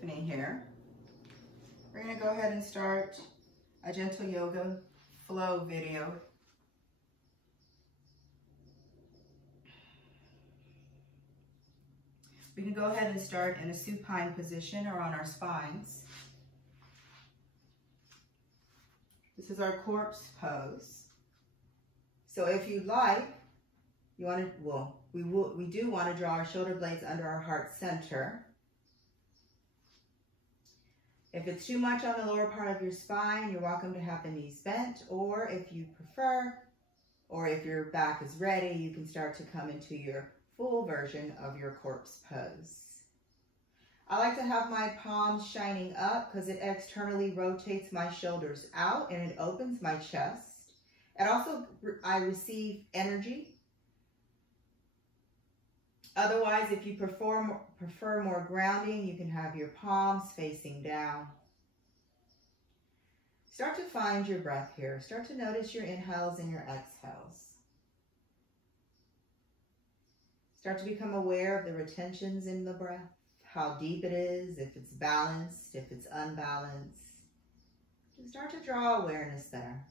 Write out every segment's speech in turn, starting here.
Tiffany here. We're going to go ahead and start a gentle yoga flow video. We can go ahead and start in a supine position or on our spines. This is our corpse pose. So if you'd like, we do want to draw our shoulder blades under our heart center. If it's too much on the lower part of your spine, you're welcome to have the knees bent, or if you prefer, or if your back is ready, you can start to come into your full version of your corpse pose. I like to have my palms shining up because it externally rotates my shoulders out and it opens my chest. And also, I receive energy. Otherwise, if you prefer more grounding, you can have your palms facing down. Start to find your breath here. Start to notice your inhales and your exhales. Start to become aware of the retentions in the breath, how deep it is, if it's balanced, if it's unbalanced. Just start to draw awareness there.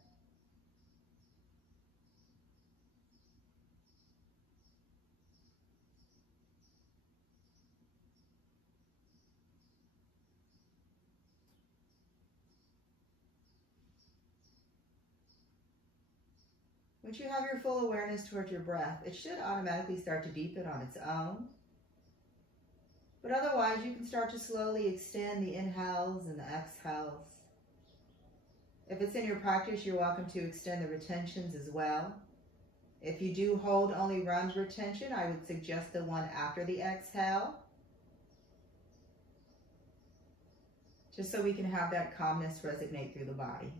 Once you have your full awareness towards your breath, it should automatically start to deepen on its own. But otherwise, you can start to slowly extend the inhales and the exhales. If it's in your practice, you're welcome to extend the retentions as well. If you do hold only one retention, I would suggest the one after the exhale. Just so we can have that calmness resonate through the body.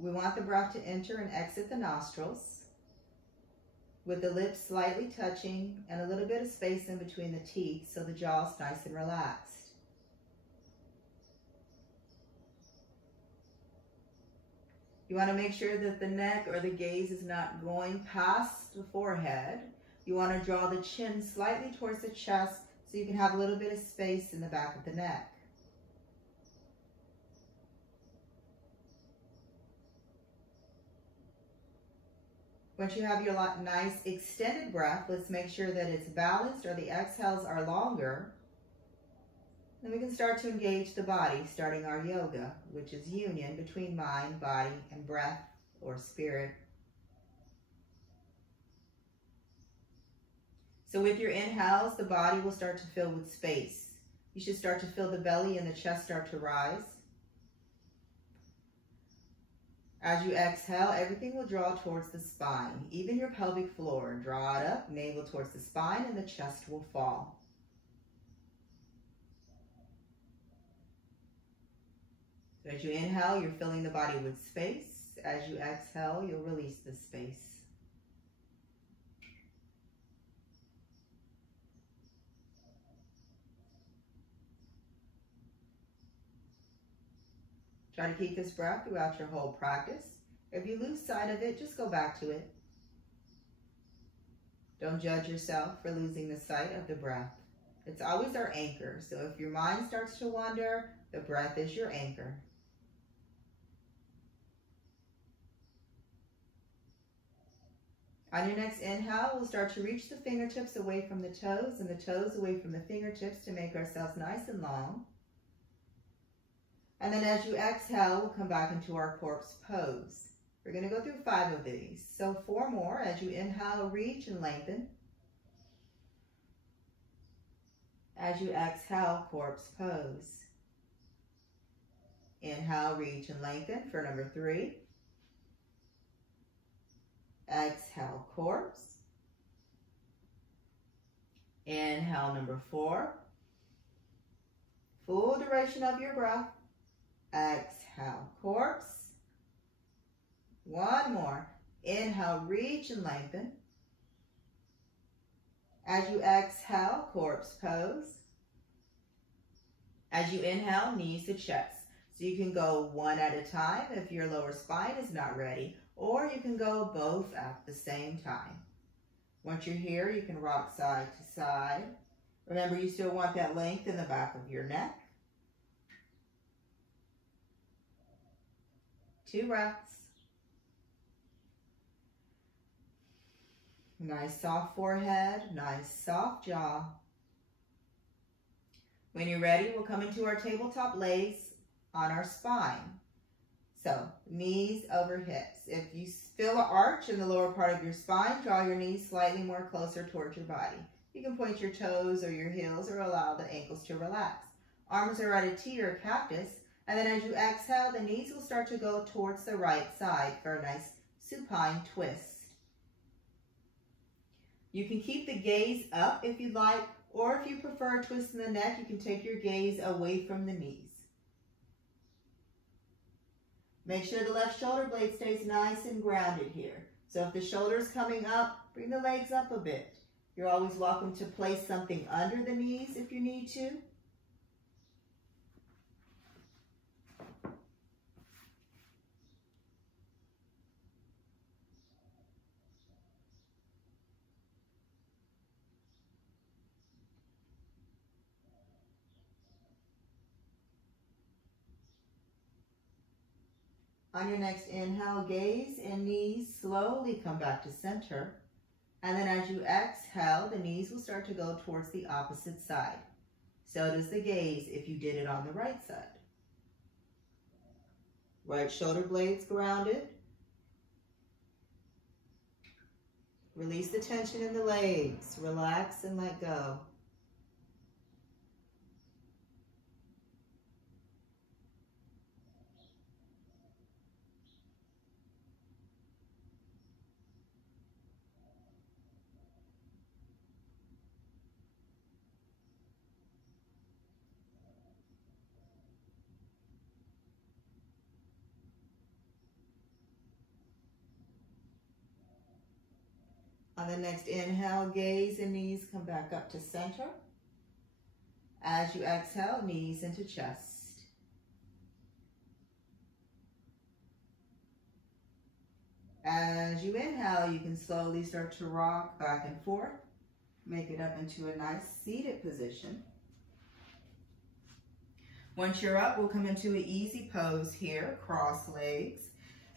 We want the breath to enter and exit the nostrils with the lips slightly touching and a little bit of space in between the teeth so the jaw's nice and relaxed. You want to make sure that the neck or the gaze is not going past the forehead. You want to draw the chin slightly towards the chest so you can have a little bit of space in the back of the neck. Once you have your nice extended breath, let's make sure that it's balanced or the exhales are longer. Then we can start to engage the body, starting our yoga, which is union between mind, body, and breath or spirit. So with your inhales, the body will start to fill with space. You should start to feel the belly and the chest start to rise. As you exhale, everything will draw towards the spine, even your pelvic floor. Draw it up, navel towards the spine, and the chest will fall. So as you inhale, you're filling the body with space. As you exhale, you'll release the space. Try to keep this breath throughout your whole practice. If you lose sight of it, just go back to it. Don't judge yourself for losing the sight of the breath. It's always our anchor. So if your mind starts to wander, the breath is your anchor. On your next inhale, we'll start to reach the fingertips away from the toes and the toes away from the fingertips to make ourselves nice and long. And then as you exhale, we'll come back into our corpse pose. We're going to go through 5 of these. So 4 more. As you inhale, reach and lengthen. As you exhale, corpse pose. Inhale, reach and lengthen for number 3. Exhale, corpse. Inhale, number 4. Full duration of your breath. Exhale, corpse. 1 more. Inhale, reach and lengthen. As you exhale, corpse pose. As you inhale, knees to chest. So you can go one at a time if your lower spine is not ready, or you can go both at the same time. Once you're here, you can rock side to side. Remember, you still want that length in the back of your neck. 2 breaths. Nice soft forehead, nice soft jaw. When you're ready, we'll come into our tabletop lays on our spine. So, knees over hips. If you feel an arch in the lower part of your spine, draw your knees slightly more closer towards your body. You can point your toes or your heels or allow the ankles to relax. Arms are at a T or cactus, and then as you exhale, the knees will start to go towards the right side for a nice supine twist. You can keep the gaze up if you'd like, or if you prefer a twist in the neck, you can take your gaze away from the knees. Make sure the left shoulder blade stays nice and grounded here. So if the shoulder's coming up, bring the legs up a bit. You're always welcome to place something under the knees if you need to. On your next inhale, gaze and knees slowly come back to center. And then as you exhale, the knees will start to go towards the opposite side. So does the gaze if you did it on the right side. Right shoulder blades grounded. Release the tension in the legs. Relax and let go. On the next inhale, gaze and knees come back up to center. As you exhale, knees into chest. As you inhale, you can slowly start to rock back and forth. Make it up into a nice seated position. Once you're up, we'll come into an easy pose here, cross legs.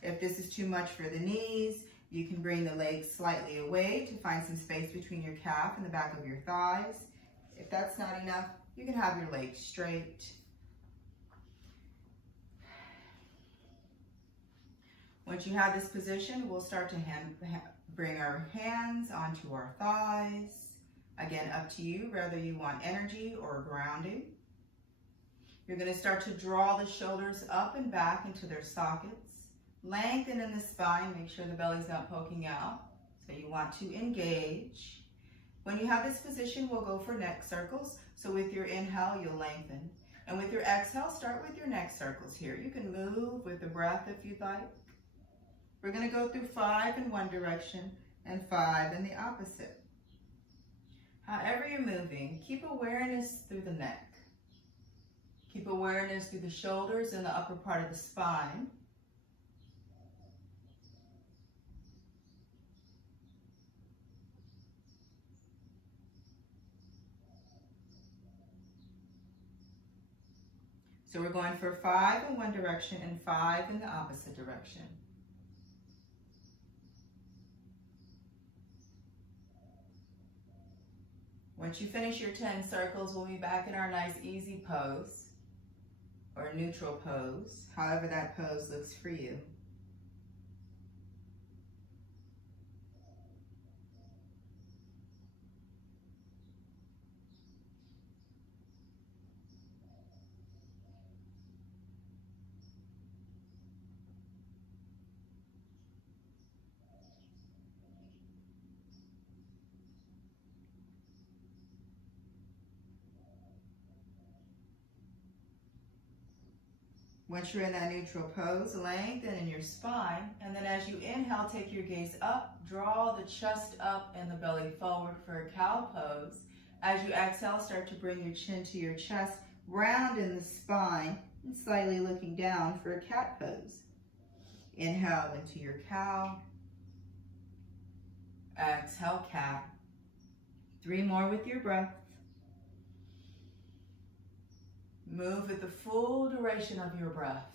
If this is too much for the knees, you can bring the legs slightly away to find some space between your calf and the back of your thighs. If that's not enough, you can have your legs straight. Once you have this position, we'll start to bring our hands onto our thighs. Again, up to you, whether you want energy or grounding. You're going to start to draw the shoulders up and back into their sockets. Lengthen in the spine, make sure the belly's not poking out. So you want to engage. When you have this position, we'll go for neck circles. So with your inhale, you'll lengthen. And with your exhale, start with your neck circles here. You can move with the breath if you'd like. We're going to go through 5 in one direction and 5 in the opposite. However you're moving, keep awareness through the neck. Keep awareness through the shoulders and the upper part of the spine. So we're going for 5 in one direction and 5 in the opposite direction. Once you finish your 10 circles, we'll be back in our nice easy pose or neutral pose, however that pose looks for you. Once you're in that neutral pose, lengthen in your spine, and then as you inhale, take your gaze up, draw the chest up and the belly forward for a cow pose. As you exhale, start to bring your chin to your chest, round in the spine, and slightly looking down for a cat pose. Inhale into your cow. Exhale, cat. 3 more with your breath. Move with the full duration of your breath.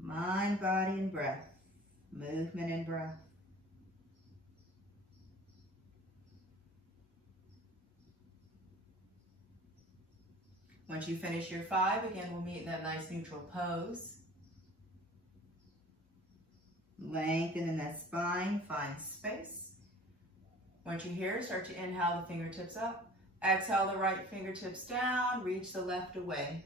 Mind, body, and breath. Movement and breath. Once you finish your 5, again, we'll meet in that nice neutral pose. Lengthen in that spine, find space. Once you're here, start to inhale the fingertips up. Exhale the right fingertips down, reach the left away.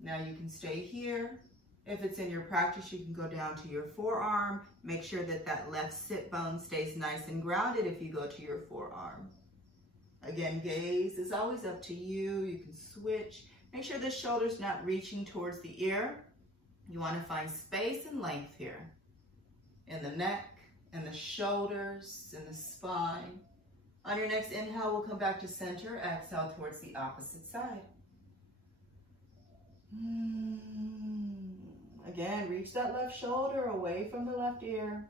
Now you can stay here. If it's in your practice, you can go down to your forearm. Make sure that that left sit bone stays nice and grounded if you go to your forearm. Again, gaze is always up to you. You can switch. Make sure the shoulder's not reaching towards the ear. You want to find space and length here. In the neck, in the shoulders, in the spine. On your next inhale, we'll come back to center. Exhale towards the opposite side. Again, reach that left shoulder away from the left ear.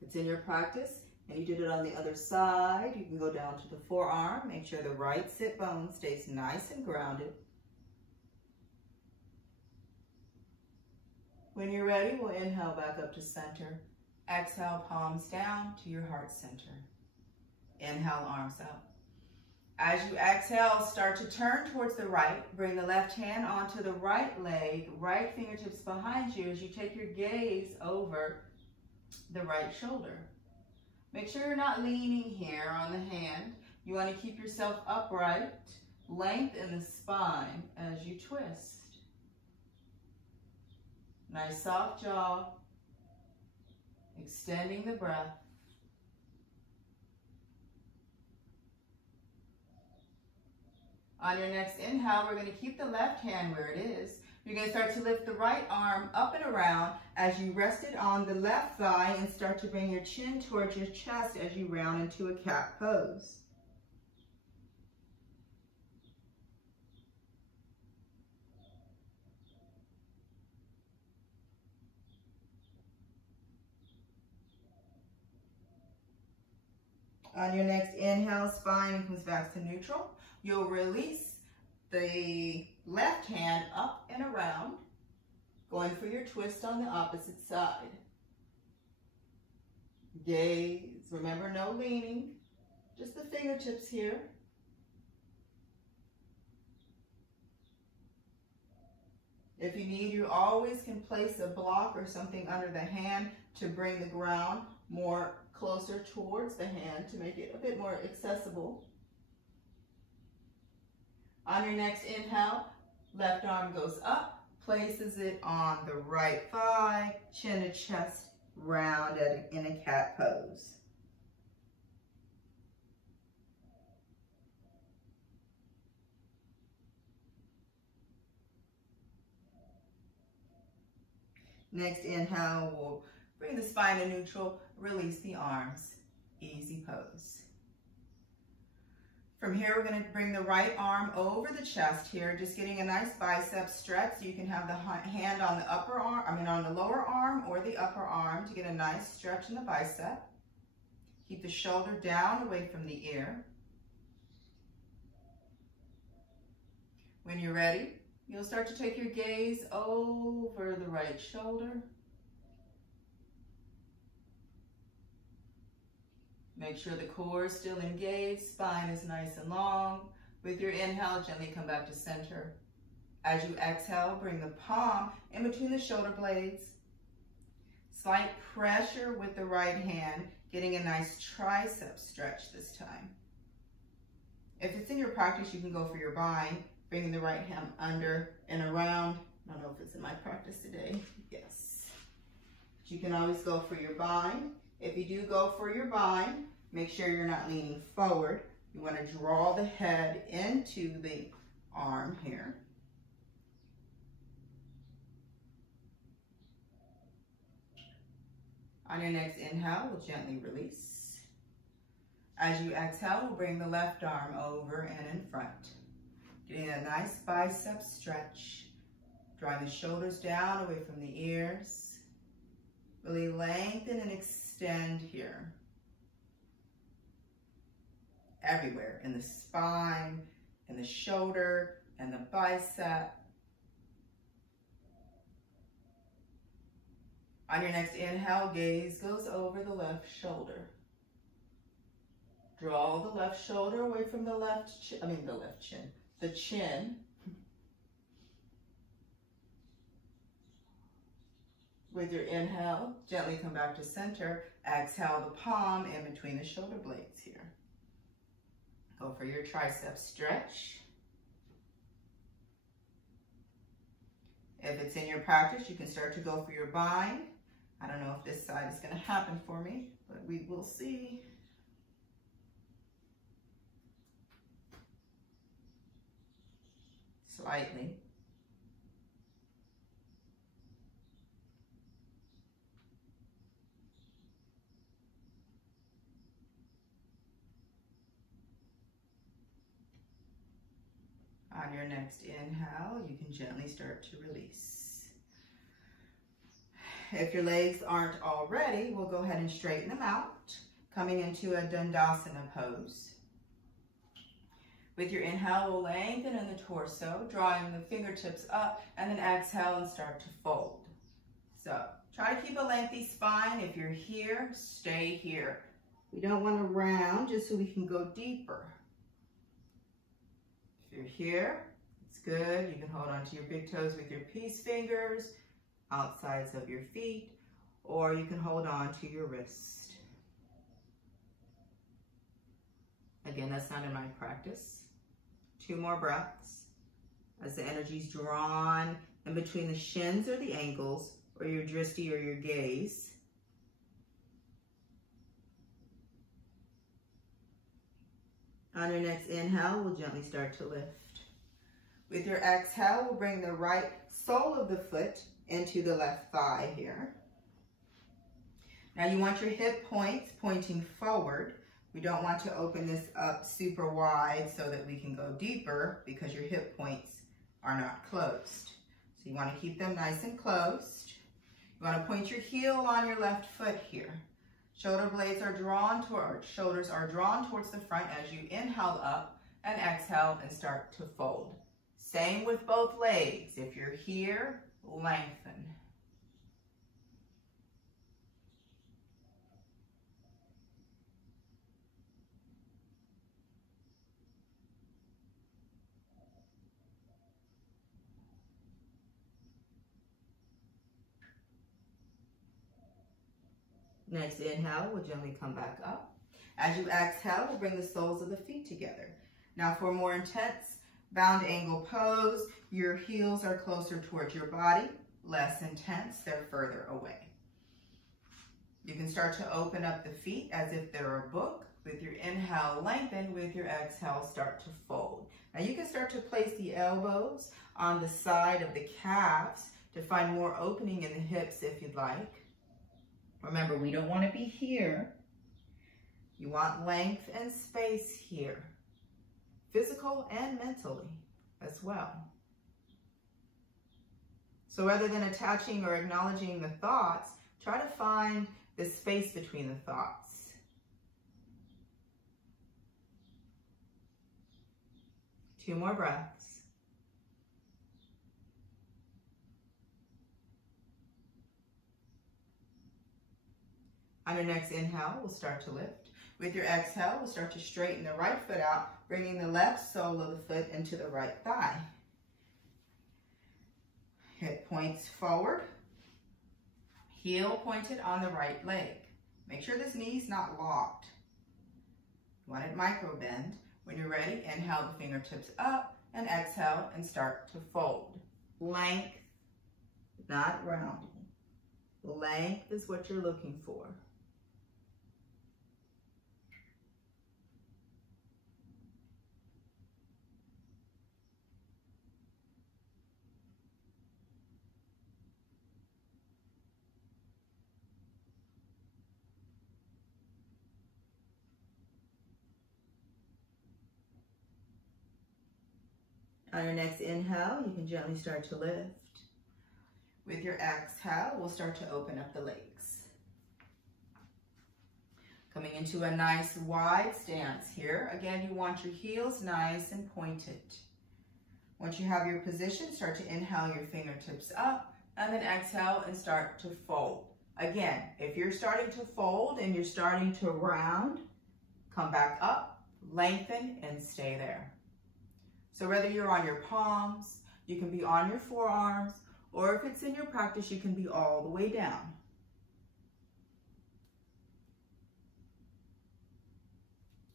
If it's in your practice and you did it on the other side, you can go down to the forearm. Make sure the right sit bone stays nice and grounded. When you're ready, we'll inhale back up to center. Exhale, palms down to your heart center. Inhale, arms out. As you exhale, start to turn towards the right. Bring the left hand onto the right leg, right fingertips behind you as you take your gaze over the right shoulder. Make sure you're not leaning here on the hand. You want to keep yourself upright, lengthen the spine as you twist. Nice soft jaw, extending the breath. On your next inhale, we're going to keep the left hand where it is. You're going to start to lift the right arm up and around as you rest it on the left thigh and start to bring your chin towards your chest as you round into a cat pose. On your next inhale, spine comes back to neutral. You'll release the left hand up and around, going for your twist on the opposite side. Gaze, remember no leaning, just the fingertips here. If you need, you always can place a block or something under the hand to bring the ground more closer towards the hand to make it a bit more accessible. On your next inhale, left arm goes up, places it on the right thigh, chin to chest, round in a cat pose. Next inhale, we'll bring the spine to neutral, release the arms, easy pose. From here, we're going to bring the right arm over the chest here, just getting a nice bicep stretch. So you can have the hand on the upper arm, on the lower arm or the upper arm to get a nice stretch in the bicep. Keep the shoulder down away from the ear. When you're ready, you'll start to take your gaze over the right shoulder. Make sure the core is still engaged, spine is nice and long. With your inhale, gently come back to center. As you exhale, bring the palm in between the shoulder blades. Slight pressure with the right hand, getting a nice tricep stretch this time. If it's in your practice, you can go for your bind, bringing the right hand under and around. I don't know if it's in my practice today. Yes. But you can always go for your bind. If you do go for your bind, make sure you're not leaning forward. You want to draw the head into the arm here. On your next inhale, we'll gently release. As you exhale, we'll bring the left arm over and in front. Getting a nice bicep stretch. Drawing the shoulders down away from the ears. Really lengthen and extend here. Everywhere, in the spine, in the shoulder, and the bicep. On your next inhale, gaze goes over the left shoulder. Draw the left shoulder away from the the chin. With your inhale, gently come back to center. Exhale the palm in between the shoulder blades here. Go for your tricep stretch. If it's in your practice, you can start to go for your bind. I don't know if this side is going to happen for me, but we will see. Slightly. On your next inhale, you can gently start to release. If your legs aren't already, we'll go ahead and straighten them out, coming into a Dandasana pose. With your inhale, we'll lengthen in the torso, drawing the fingertips up, and then exhale and start to fold. So try to keep a lengthy spine. If you're here, stay here. We don't want to round, just so we can go deeper. If you're here, it's good. You can hold onto your big toes with your peace fingers, outsides of your feet, or you can hold on to your wrist. Again, that's not in my practice. 2 more breaths. As the energy's drawn in between the shins or the ankles, or your drishti or your gaze. On your next inhale, we'll gently start to lift. With your exhale, we'll bring the right sole of the foot into the left thigh here. Now you want your hip points pointing forward. We don't want to open this up super wide so that we can go deeper because your hip points are not closed. So you want to keep them nice and closed. You want to point your heel on your left foot here. Shoulder blades are drawn towards, shoulders are drawn towards the front as you inhale up and exhale and start to fold. Same with both legs. If you're here, lengthen. Next inhale, we'll gently come back up. As you exhale, we'll bring the soles of the feet together. Now for a more intense bound angle pose, your heels are closer towards your body, less intense, they're further away. You can start to open up the feet as if they're a book. With your inhale, lengthen. With your exhale, start to fold. Now you can start to place the elbows on the side of the calves to find more opening in the hips if you'd like. Remember, we don't want to be here. You want length and space here, physical and mentally as well. So rather than attaching or acknowledging the thoughts, try to find the space between the thoughts. Two more breaths. On your next inhale, we'll start to lift. With your exhale, we'll start to straighten the right foot out, bringing the left sole of the foot into the right thigh. Hip points forward, heel pointed on the right leg. Make sure this knee's not locked. You want it micro bend. When you're ready, inhale the fingertips up and exhale and start to fold. Length, not rounding. Length is what you're looking for. On your next inhale, you can gently start to lift. With your exhale, we'll start to open up the legs. Coming into a nice wide stance here. Again, you want your heels nice and pointed. Once you have your position, start to inhale your fingertips up and then exhale and start to fold. Again, if you're starting to fold and you're starting to round, come back up, lengthen, and stay there. So whether you're on your palms, you can be on your forearms, or if it's in your practice, you can be all the way down.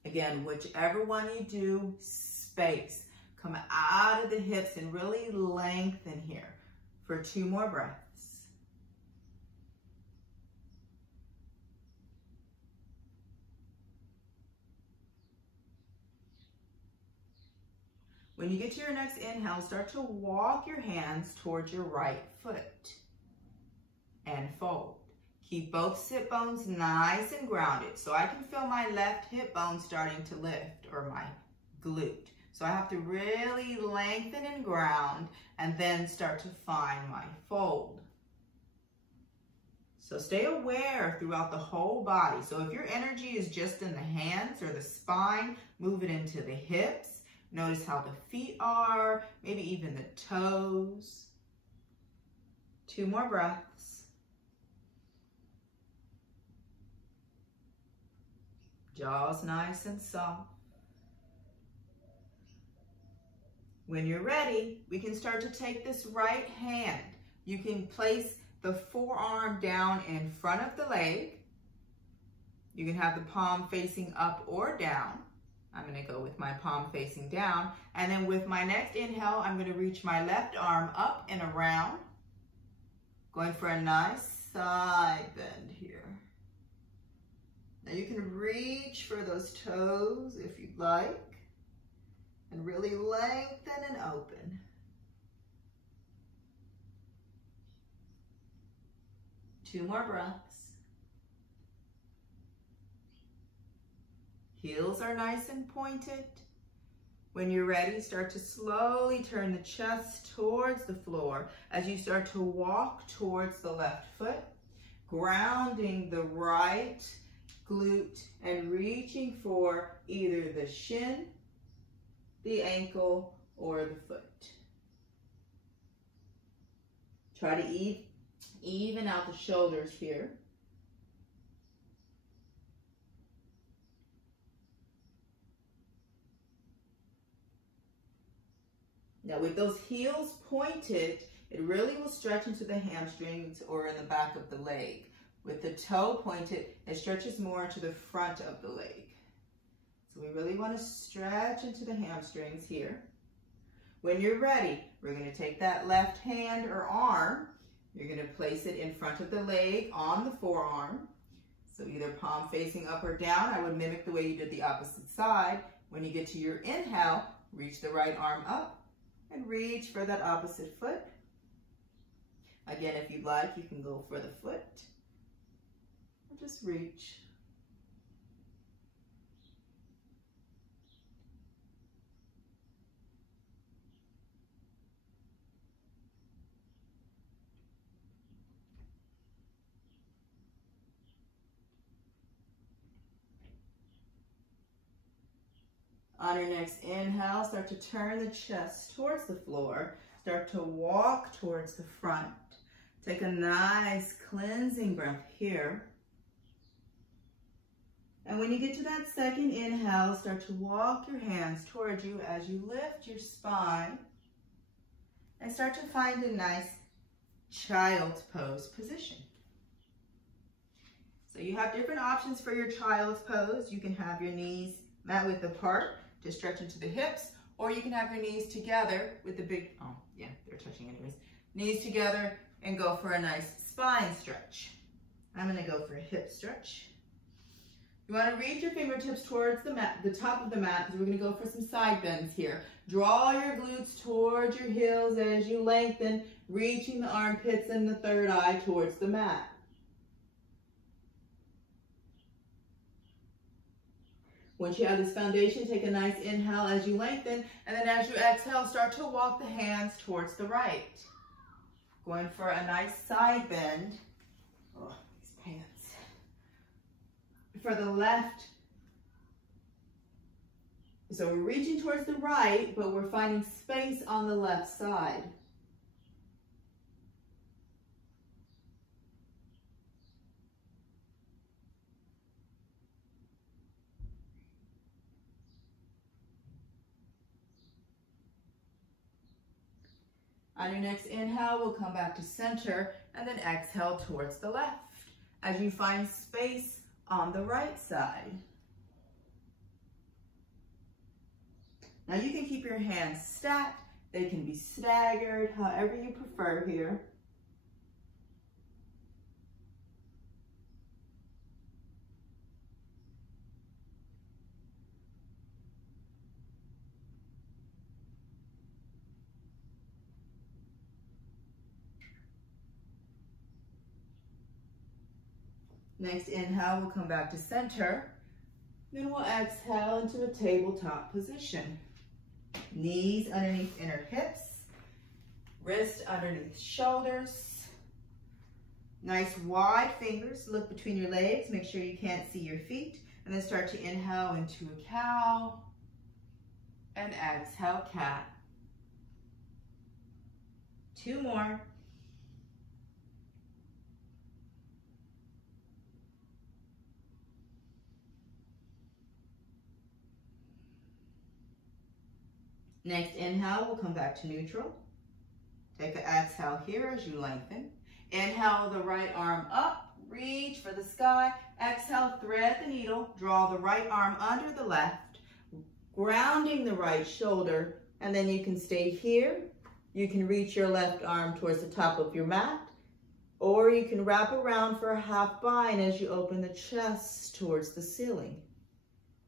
Again, whichever one you do, space. Come out of the hips and really lengthen here for 2 more breaths. When you get to your next inhale, start to walk your hands towards your right foot and fold. Keep both sit bones nice and grounded. So I can feel my left hip bone starting to lift, or my glute. So I have to really lengthen and ground and then start to find my fold. So stay aware throughout the whole body. So if your energy is just in the hands or the spine, move it into the hips. Notice how the feet are, maybe even the toes. 2 more breaths. Jaws nice and soft. When you're ready, we can start to take this right hand. You can place the forearm down in front of the leg. You can have the palm facing up or down. I'm going to go with my palm facing down. And then with my next inhale, I'm going to reach my left arm up and around. Going for a nice side bend here. Now you can reach for those toes if you'd like. And really lengthen and open. Two more breaths. Heels are nice and pointed. When you're ready, start to slowly turn the chest towards the floor as you start to walk towards the left foot, grounding the right glute and reaching for either the shin, the ankle, or the foot. Try to even out the shoulders here. Now with those heels pointed, it really will stretch into the hamstrings or in the back of the leg. With the toe pointed, it stretches more into the front of the leg. So we really want to stretch into the hamstrings here. When you're ready, we're going to take that left hand or arm. You're going to place it in front of the leg on the forearm. So either palm facing up or down. I would mimic the way you did the opposite side. When you get to your inhale, reach the right arm up and reach for that opposite foot. Again, if you'd like, you can go for the foot or just reach. On your next inhale, start to turn the chest towards the floor. Start to walk towards the front. Take a nice cleansing breath here. And when you get to that second inhale, start to walk your hands towards you as you lift your spine. And start to find a nice child's pose position. So you have different options for your child's pose. You can have your knees mat width apart to stretch into the hips, or you can have your knees together with the big, oh yeah, they're touching anyways. Knees together and go for a nice spine stretch. I'm gonna go for a hip stretch. You wanna reach your fingertips towards the mat, the top of the mat, because we're gonna go for some side bends here. Draw your glutes towards your heels as you lengthen, reaching the armpits and the third eye towards the mat. Once you have this foundation, take a nice inhale as you lengthen, and then as you exhale, start to walk the hands towards the right. Going for a nice side bend. Oh, these pants. For the left. So we're reaching towards the right, but we're finding space on the left side. On your next inhale, we'll come back to center and then exhale towards the left as you find space on the right side. Now you can keep your hands stacked. They can be staggered, however you prefer here. Next inhale, we'll come back to center. Then we'll exhale into a tabletop position. Knees underneath inner hips, wrist underneath shoulders. Nice wide fingers, look between your legs, make sure you can't see your feet. And then start to inhale into a cow and exhale cat. 2 more. Next inhale, we'll come back to neutral. Take an exhale here as you lengthen. Inhale the right arm up, reach for the sky. Exhale, thread the needle, draw the right arm under the left, grounding the right shoulder, and then you can stay here. You can reach your left arm towards the top of your mat, or you can wrap around for a half bind as you open the chest towards the ceiling.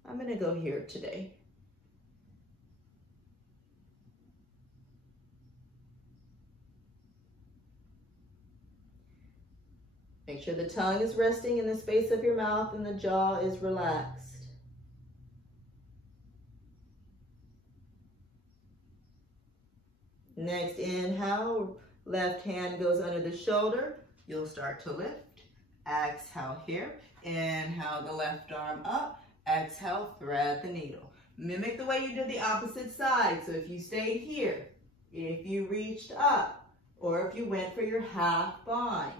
I'm gonna go here today. Make sure the tongue is resting in the space of your mouth and the jaw is relaxed. Next inhale, left hand goes under the shoulder. You'll start to lift. Exhale here. Inhale the left arm up. Exhale, thread the needle. Mimic the way you did the opposite side. So if you stayed here, if you reached up, or if you went for your half bind.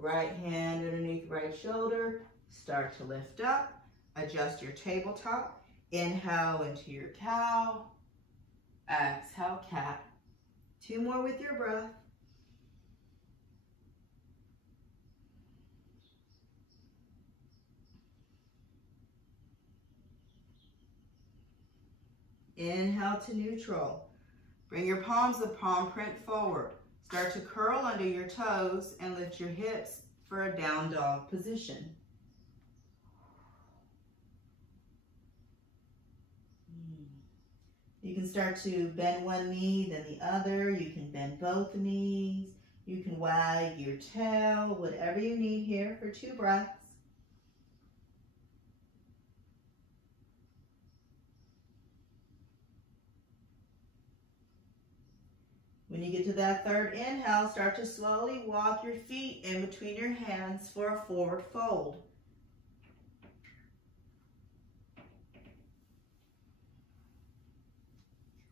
Right hand underneath right shoulder, start to lift up, adjust your tabletop, inhale into your cow, exhale cat. 2 more with your breath. Inhale to neutral. Bring your palms the palm print forward. Start to curl under your toes and lift your hips for a down dog position. You can start to bend one knee, then the other. You can bend both knees. You can wag your tail, whatever you need here for 2 breaths. When you get to that 3rd inhale, start to slowly walk your feet in between your hands for a forward fold.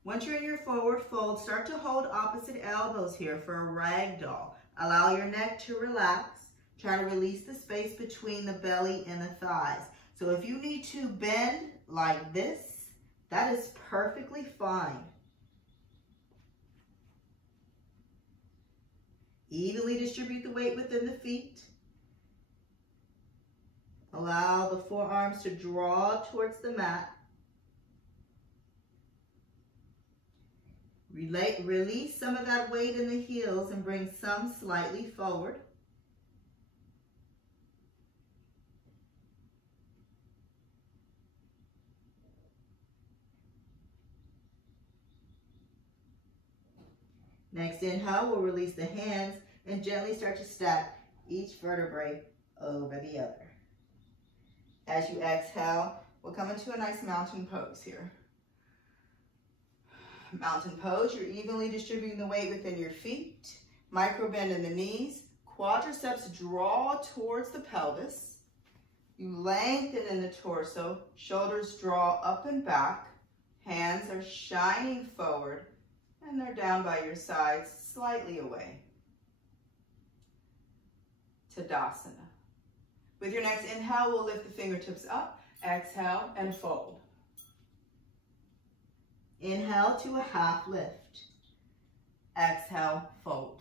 Once you're in your forward fold, start to hold opposite elbows here for a ragdoll. Allow your neck to relax. Try to release the space between the belly and the thighs. So if you need to bend like this, that is perfectly fine. Evenly distribute the weight within the feet. Allow the forearms to draw towards the mat. Release some of that weight in the heels and bring some slightly forward. Next inhale, we'll release the hands and gently start to stack each vertebrae over the other. As you exhale, we'll come into a nice mountain pose here. Mountain pose, you're evenly distributing the weight within your feet. Micro bend in the knees. Quadriceps draw towards the pelvis. You lengthen in the torso. Shoulders draw up and back. Hands are shining forward and they're down by your sides, slightly away. Tadasana. With your next inhale, we'll lift the fingertips up. Exhale and fold. Inhale to a half lift. Exhale, fold.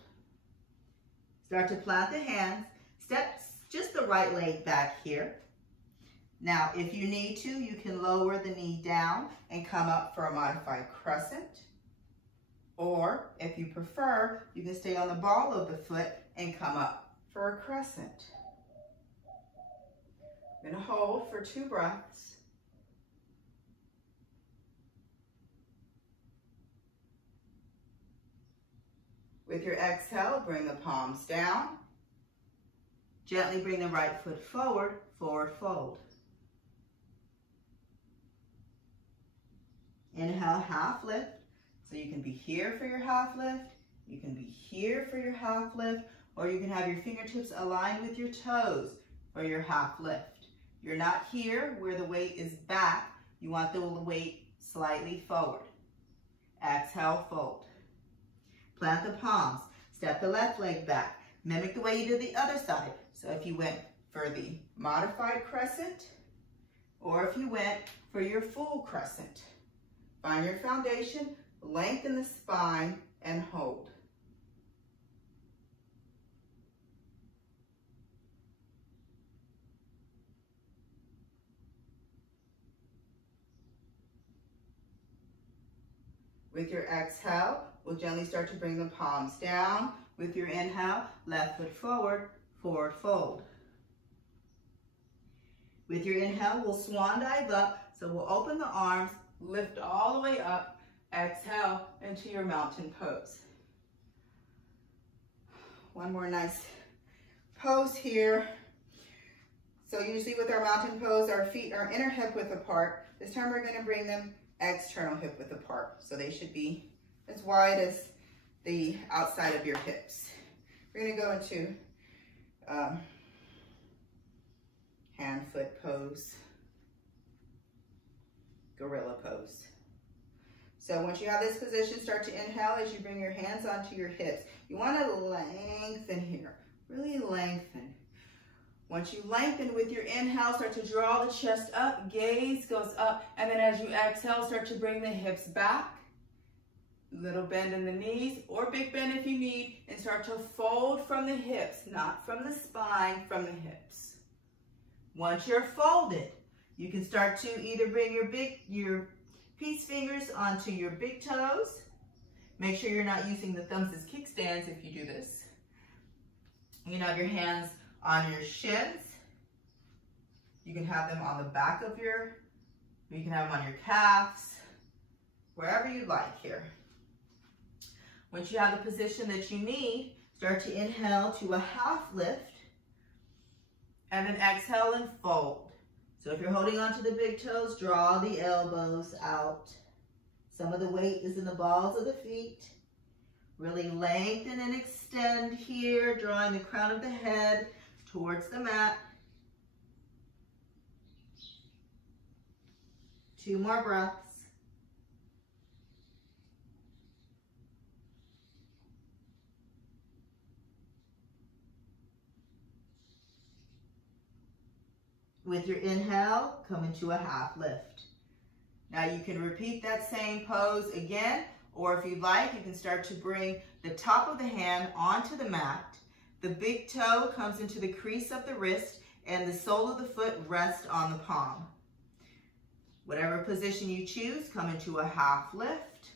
Start to plant the hands. Step just the right leg back here. Now, if you need to, you can lower the knee down and come up for a modified crescent. Or, if you prefer, you can stay on the ball of the foot and come up for a crescent. I'm going to hold for 2 breaths. With your exhale, bring the palms down. Gently bring the right foot forward, forward fold. Inhale, half lift. So you can be here for your half lift, you can be here for your half lift, or you can have your fingertips aligned with your toes for your half lift. You're not here where the weight is back. You want the weight slightly forward. Exhale, fold. Plant the palms. Step the left leg back. Mimic the way you did the other side. So if you went for the modified crescent, or if you went for your full crescent. Find your foundation, lengthen the spine, and hold. With your exhale, we'll gently start to bring the palms down. With your inhale, left foot forward, forward fold. With your inhale, we'll swan dive up. So we'll open the arms, lift all the way up, exhale into your mountain pose. One more nice pose here. So usually with our mountain pose, our feet are inner hip width apart. This time we're going to bring them external hip width apart. So they should be as wide as the outside of your hips. We're going to go into hand foot pose, gorilla pose. So once you have this position, start to inhale as you bring your hands onto your hips. You want to lengthen here, really lengthen. Once you lengthen with your inhale, start to draw the chest up, gaze goes up, and then as you exhale, start to bring the hips back. Little bend in the knees, or big bend if you need, and start to fold from the hips, not from the spine, from the hips. Once you're folded, you can start to either bring your peace fingers onto your big toes. Make sure you're not using the thumbs as kickstands if you do this. You can have your hands on your shins. You can have them on the back of you can have them on your calves, wherever you like here. Once you have the position that you need, start to inhale to a half lift, and then exhale and fold. So if you're holding onto the big toes, draw the elbows out. Some of the weight is in the balls of the feet. Really lengthen and extend here, drawing the crown of the head towards the mat. 2 more breaths. With your inhale, come into a half lift. Now you can repeat that same pose again, or if you'd like, you can start to bring the top of the hand onto the mat. The big toe comes into the crease of the wrist, and the sole of the foot rests on the palm. Whatever position you choose, come into a half lift,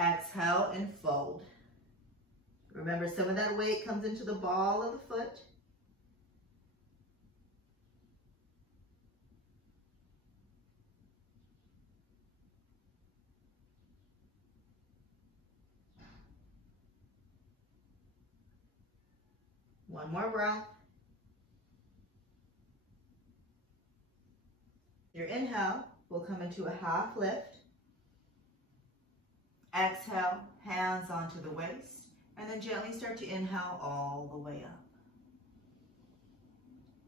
exhale and fold. Remember, some of that weight comes into the ball of the foot. One more breath. Your inhale will come into a half lift. Exhale, hands onto the waist, and then gently start to inhale all the way up.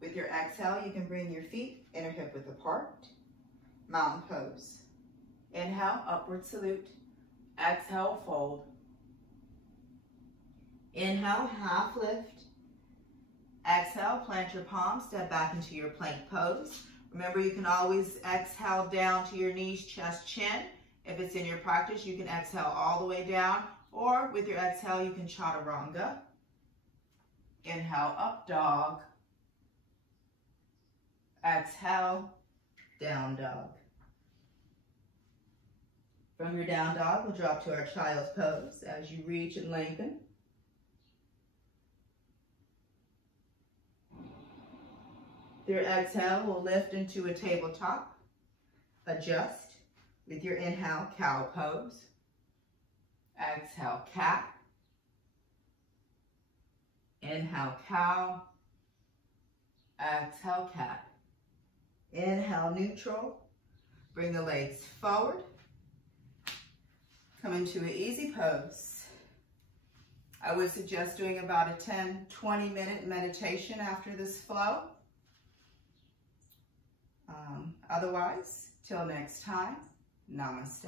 With your exhale, you can bring your feet inner hip width apart. Mountain pose. Inhale, upward salute. Exhale, fold. Inhale, half lift. Exhale, plant your palms, step back into your plank pose. Remember, you can always exhale down to your knees, chest, chin. If it's in your practice, you can exhale all the way down, or with your exhale, you can chaturanga. Inhale, up dog. Exhale, down dog. From your down dog, we'll drop to our child's pose as you reach and lengthen. With your exhale, we'll lift into a tabletop. Adjust. With your inhale, cow pose. Exhale, cat. Inhale, cow. Exhale, cat. Inhale, neutral. Bring the legs forward. Come into an easy pose. I would suggest doing about a 10-20 minute meditation after this flow. Otherwise, till next time, namaste.